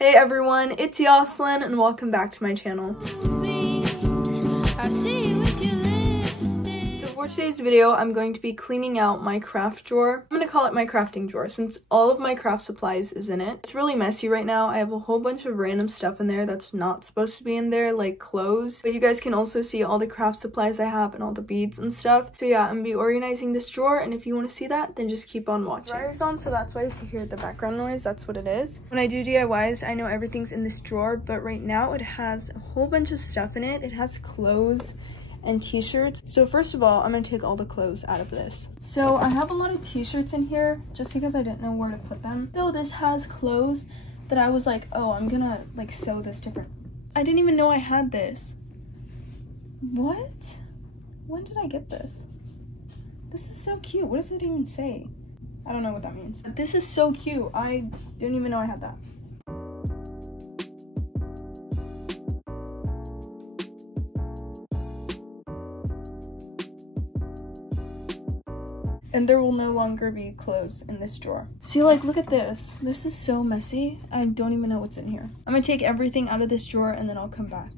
Hey everyone, it's Yoslyn and welcome back to my channel. For today's video, I'm going to be cleaning out my craft drawer. I'm going to call it my crafting drawer since all of my craft supplies is in it. It's really messy right now. I have a whole bunch of random stuff in there that's not supposed to be in there, like clothes. But you guys can also see all the craft supplies I have and all the beads and stuff. So yeah, I'm going to be organizing this drawer, and if you want to see that, then just keep on watching. Dryer's on, so that's why if you hear the background noise, that's what it is. When I do DIYs, I know everything's in this drawer, but right now it has a whole bunch of stuff in it. It has clothes and t-shirts. So first of all, I'm gonna take all the clothes out of this. So I have a lot of t-shirts in here just because I didn't know where to put them. So this has clothes that I was like, oh, I'm gonna like sew this different. I didn't even know I had this. What? When did I get this? This is so cute. What does it even say? I don't know what that means. But this is so cute. I didn't even know I had that. And there will no longer be clothes in this drawer. See, like, look at this. This is so messy. I don't even know what's in here. I'm gonna take everything out of this drawer and then I'll come back.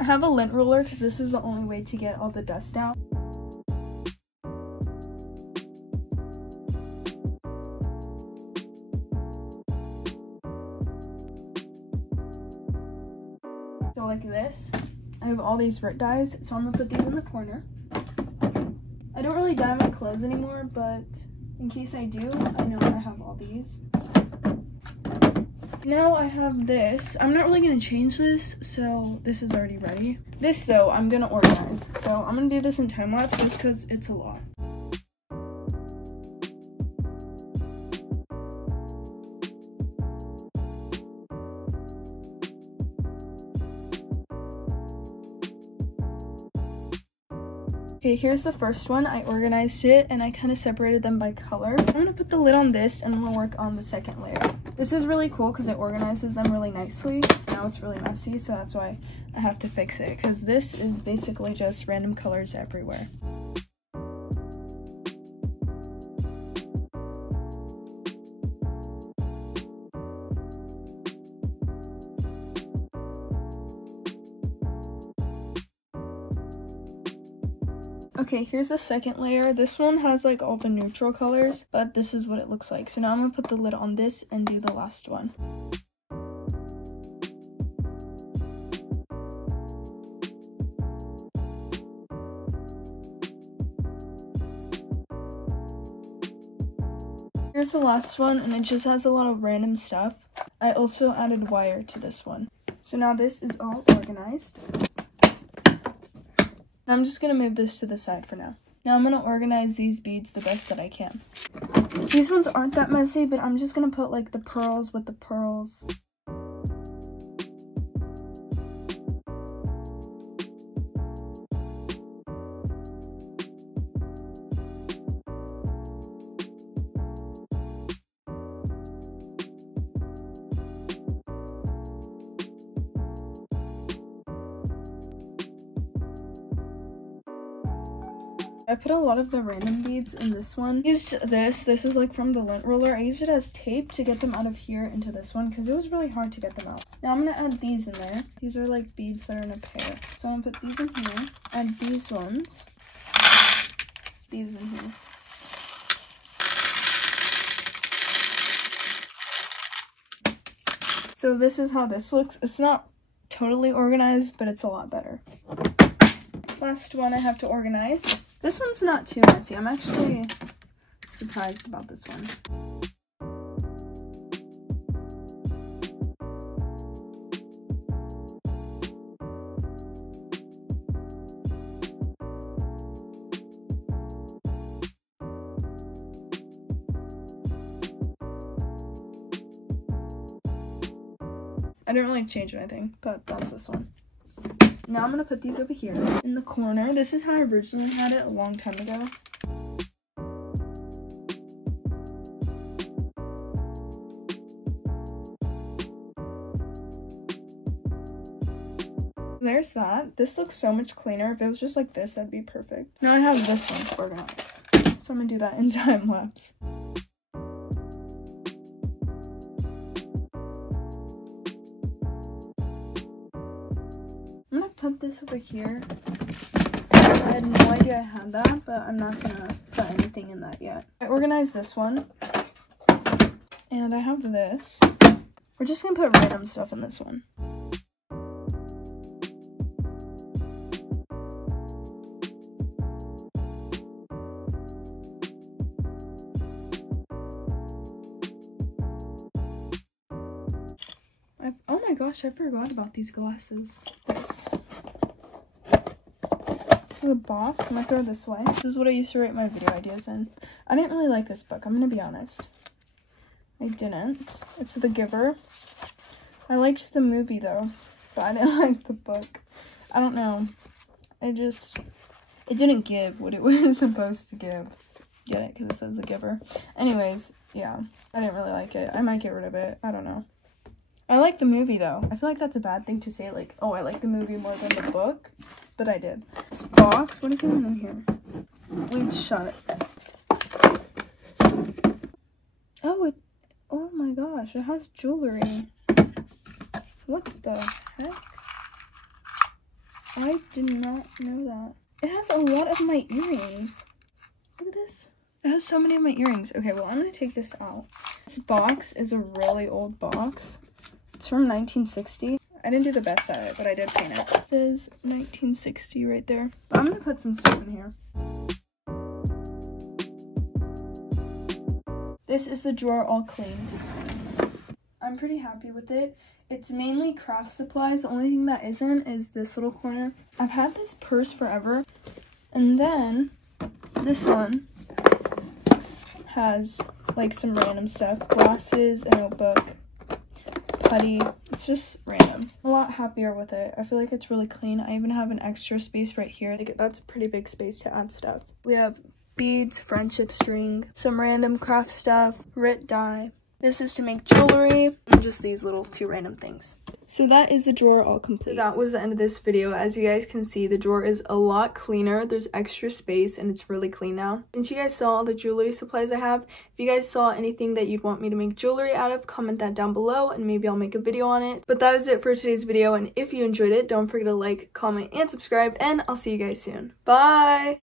I have a lint roller because this is the only way to get all the dust out. So like this, I have all these Rit dyes, so I'm gonna put these in the corner. I don't really dye my clothes anymore, but in case I do, I know I have all these. Now I have this. I'm not really going to change this, so this is already ready. This, though, I'm going to organize. So I'm going to do this in time-lapse just because it's a lot. Okay, here's the first one. I organized it and I kind of separated them by color. I'm going to put the lid on this and I'm going to work on the second layer. This is really cool because it organizes them really nicely. Now it's really messy, so that's why I have to fix it, because this is basically just random colors everywhere. Okay, here's the second layer. This one has like all the neutral colors, but this is what it looks like. So now I'm gonna put the lid on this and do the last one. Here's the last one, and it just has a lot of random stuff. I also added wire to this one. So now this is all organized. I'm just going to move this to the side for now. Now I'm going to organize these beads the best that I can. These ones aren't that messy, but I'm just going to put like the pearls with the pearls. I put a lot of the random beads in this one. I used this is like from the lint roller. I used it as tape to get them out of here into this one because it was really hard to get them out. Now I'm going to add these in there. These are like beads that are in a pair. So I'm going to put these in here, add these ones, these in here. So this is how this looks. It's not totally organized, but it's a lot better. Last one I have to organize. This one's not too messy. I'm actually surprised about this one. I didn't really change anything, but that's this one. Now I'm gonna put these over here in the corner. This is how I originally had it a long time ago. There's that. This looks so much cleaner. If it was just like this, that'd be perfect. Now I have this one to organize. So I'm gonna do that in time lapse. I'm gonna put this over here. I had no idea I had that, but I'm not gonna put anything in that yet. I organized this one. And I have this. We're just gonna put random stuff in this one. Oh my gosh, I forgot about these glasses. This is a box. I'm gonna throw this away. This is what I used to write my video ideas in. I didn't really like this book, I'm gonna be honest. I didn't. It's The Giver. I liked the movie though, but I didn't like the book. I don't know. It didn't give what it was supposed to give. Get it? Because it says The Giver. Anyways, yeah. I didn't really like it. I might get rid of it. I don't know. I like the movie though. I feel like that's a bad thing to say, like, oh, I like the movie more than the book, but I did. This box, what is even in here? Wait, shut it. Oh my gosh, it has jewelry. What the heck? I did not know that. It has a lot of my earrings. Look at this. It has so many of my earrings. Okay, well, I'm gonna take this out. This box is a really old box. It's from 1960. I didn't do the best at it, but I did paint it. It says 1960 right there. I'm gonna put some stuff in here. This is the drawer all cleaned. I'm pretty happy with it. It's mainly craft supplies. The only thing that isn't is this little corner. I've had this purse forever. And then this one has like some random stuff. Glasses, a notebook, putty. It's just random. I'm a lot happier with it. I feel like it's really clean. I even have an extra space right here. Like, that's a pretty big space to add stuff. We have beads, friendship string, some random craft stuff, Rit dye. This is to make jewelry, and just these little two random things. So that is the drawer all complete. So that was the end of this video. As you guys can see, the drawer is a lot cleaner. There's extra space and it's really clean now. Since you guys saw all the jewelry supplies I have, if you guys saw anything that you'd want me to make jewelry out of, comment that down below and maybe I'll make a video on it. But that is it for today's video, and if you enjoyed it, don't forget to like, comment, and subscribe, and I'll see you guys soon. Bye!